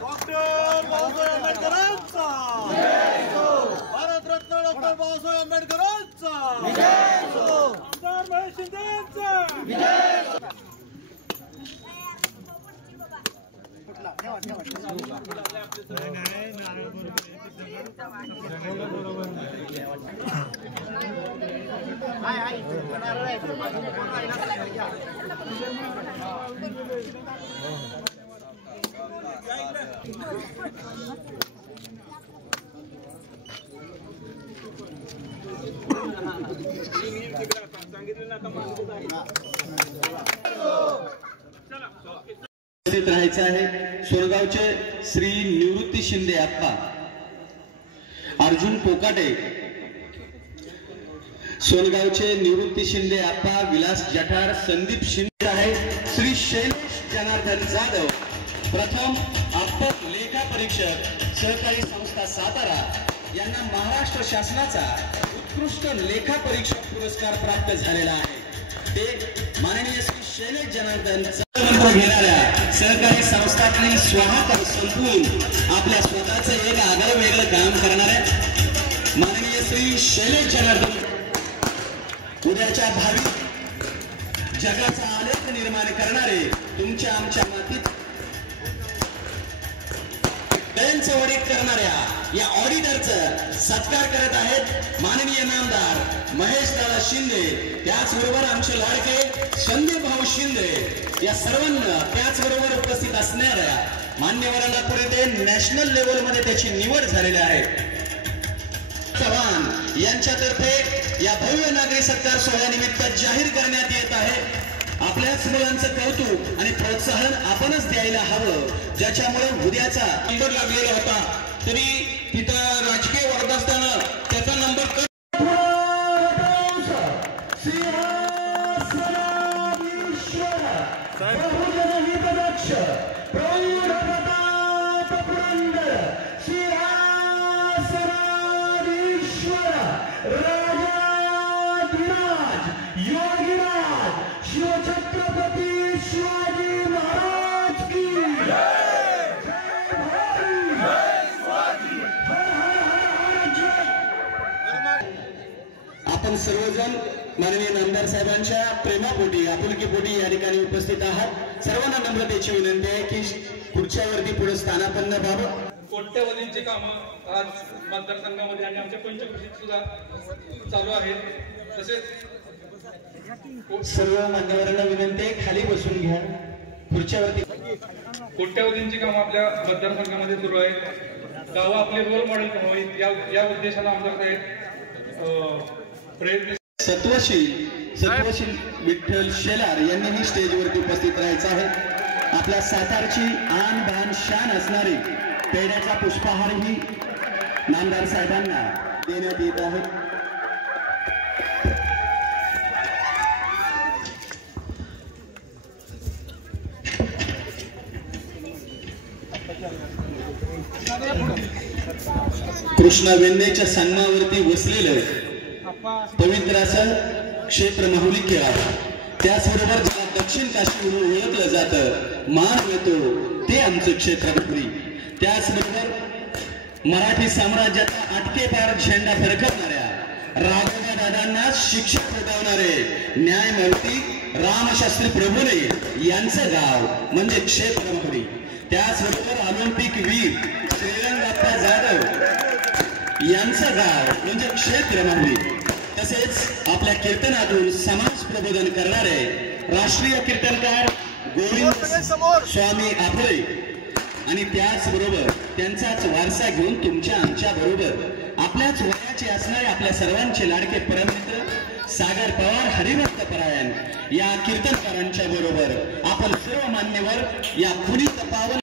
Doctor Babasaheb आंबेडकरांचा Bharat Ratna doctor Babasaheb आंबेडकरांचा आमदार महेश शिंदेंचा राहायचं आहे। सोनगावचे श्री निवृत्ती शिंदे आप्पा, अर्जुन पोकाटे, सोनगावचे निवृत्ती शिंदे आप्पा, विलास जठार, संदीप शिंदे आहे, श्री शैलेश जनार्दन जाधव, प्रथम अप्पर लेखा परीक्षक सहकारी संस्था सातारा यांना महाराष्ट्र शासनाचा उत्कृष्ट लेखा परीक्षक पुरस्कार प्राप्त झालेला आहे। ते माननीय श्री शैलेश जनार्दन घेणाऱ्या सहकारी संस्थांनी स्वतः संपवून आपल्या स्वतःचं एक आगळं वेगळं काम करणाऱ्या माननीय श्री शैलेश जनार्दन उद्याच्या भावी जगाचा आलेख निर्माण करणारे तुमच्या आमच्या मातीत दयनचवडीत करणाऱ्या या ऑडिटरचा सत्कार करत आहेत माननीय नामदार महेश दादा शिंदे, त्याचबरोबर आमचे लाडके संदीप भाऊ शिंदे, या सर्वांना त्याचबरोबर उपस्थित असणाऱ्या मान्यवरांना पुढे नॅशनल लेवल मध्ये त्याची निवड झालेली आहे। चव्हाण यांच्यातर्फे या भव्य नागरी सत्कार सोहळ्यानिमित्त जाहीर करण्यात येत आहे। आपल्याच मुलांचं कौतुक आणि प्रोत्साहन आपणच द्यायला हवं, ज्याच्यामुळे उद्याचा नंबर लागलेला होता तरी तिथं राजकीय वर्ग असताना त्याचा नंबर आपण सर्वजण माननीय नामदार साहेबांच्या प्रेमापोटी आपुलकीपोटी या ठिकाणी उपस्थित आहात। सर्वांना नम्रतेची विनंती आहे की खुर्च्यावरती पुढे स्थानापन्न व्हावं। कोट्यवधींची कामं आज मतदारसंघामध्ये आणि आमच्या पंचकृषीत सुद्धा चालू आहेत। तसेच सर्व मान्यवरांना विनंती आहे खाली बसून घ्या खुर्च्यावरती। कोट्यवधींची कामं आपल्या मतदारसंघामध्ये सुरू आहेत। गावं आपले रोल मॉडेल व्हावीत या उद्देशाने आमच्याकडे प्रयत्न। सत्वशील विठ्ठल शेलार यांनीही स्टेजवरती उपस्थित राहायचं आहे। आपल्या सातारची आन बान शान असणारी पेढ्याचा पुष्पहारही नामदार साहेबांना देण्यात येत आहे। कृष्णा वेण्णेच्या सन्मानावरती वसलेलं पवित्र असं क्षेत्र माहुली खेळा, त्याचबरोबर ज्याला दक्षिण काशी म्हणून ओळखलं जातं, मान मिळतो ते आमचं क्षेत्र माहुली। त्याचबरोबर मराठी साम्राज्याचा आटकेपार झेंडा फडकवणाऱ्या राघोबा दादांना शिक्षा ठोठावणारे न्यायमूर्ती रामशास्त्री प्रभुने यांचं गाव म्हणजे क्षेत्र माहुली। त्याचबरोबर ऑलिम्पिक वीर श्रीरंगाप्पा जाधव यांचं गाव म्हणजे क्षेत्र माहुली। तसेच आपल्या कीर्तनातून समाज प्रबोधन करणारे राष्ट्रीय कीर्तनकार गोविंद स्वामी आफळे आणि त्याचबरोबर त्यांचाच वारसा घेऊन तुमच्या आमच्या बरोबर आपल्याच वयाचे असणारे आपल्या सर्वांचे लाडके परममित्र सागर पवार हरिभक्त परायण या कीर्तनकारांच्या बरोबर आपण सर्व मान्यवर या पुनीत पावन